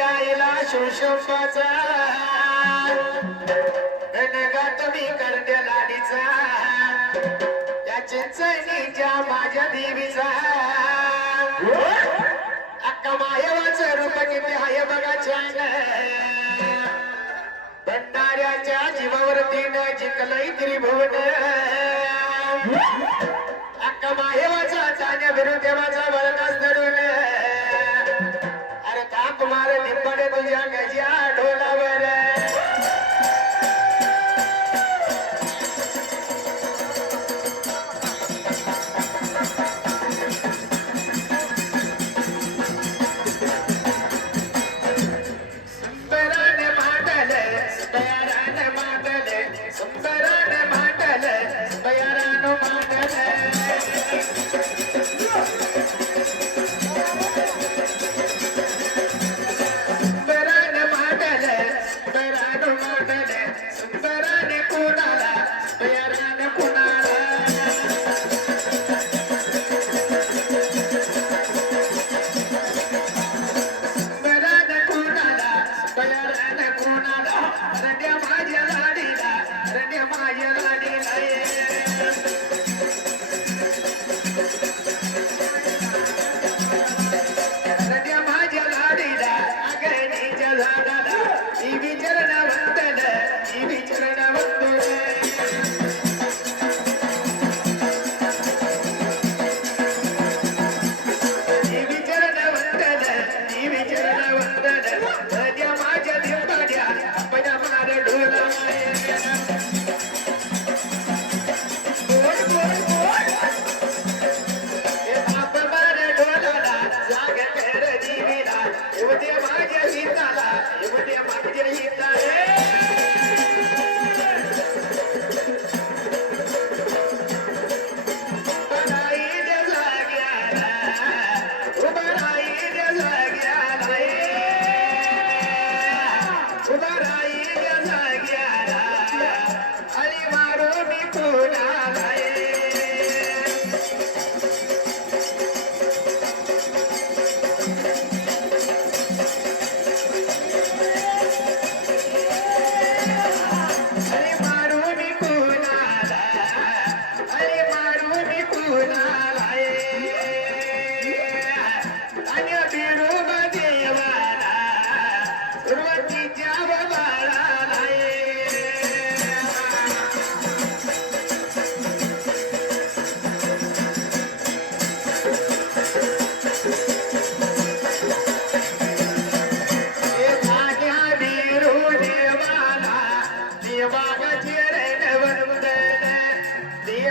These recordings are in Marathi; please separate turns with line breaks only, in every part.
गायला शुशोकाचा धनगा तुम्ही करण्या लाडीचा. या चिंचणीच्या माझ्या देवीचा. अक्का मायवाचं रूप किती हाय बघा छान. भंडाऱ्याच्या जीवावरती न जिंकलंय त्रिभुवन. अक्का मायवाचा जाण्या विरुद्ध माझा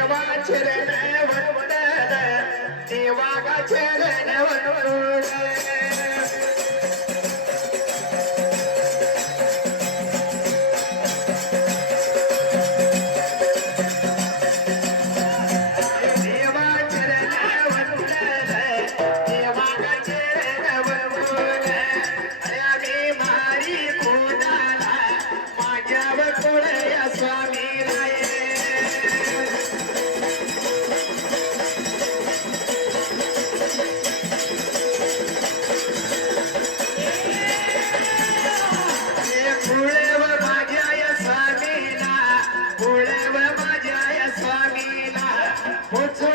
my titties. What's up?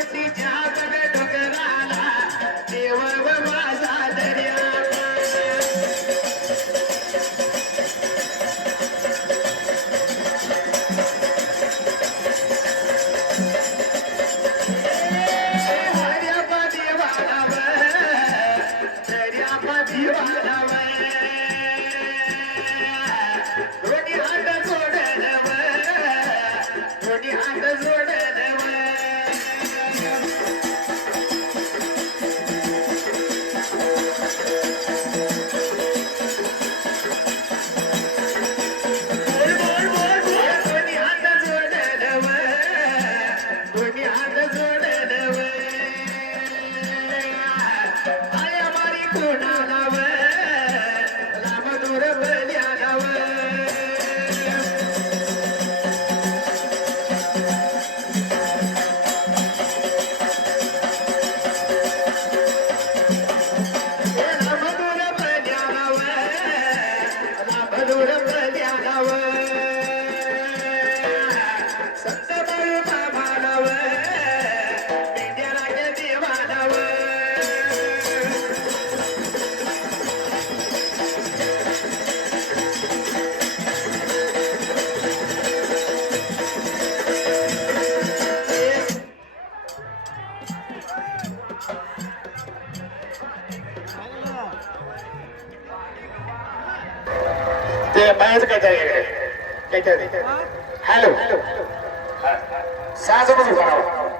ते बायाचं काय काय काय हॅलो सहा जण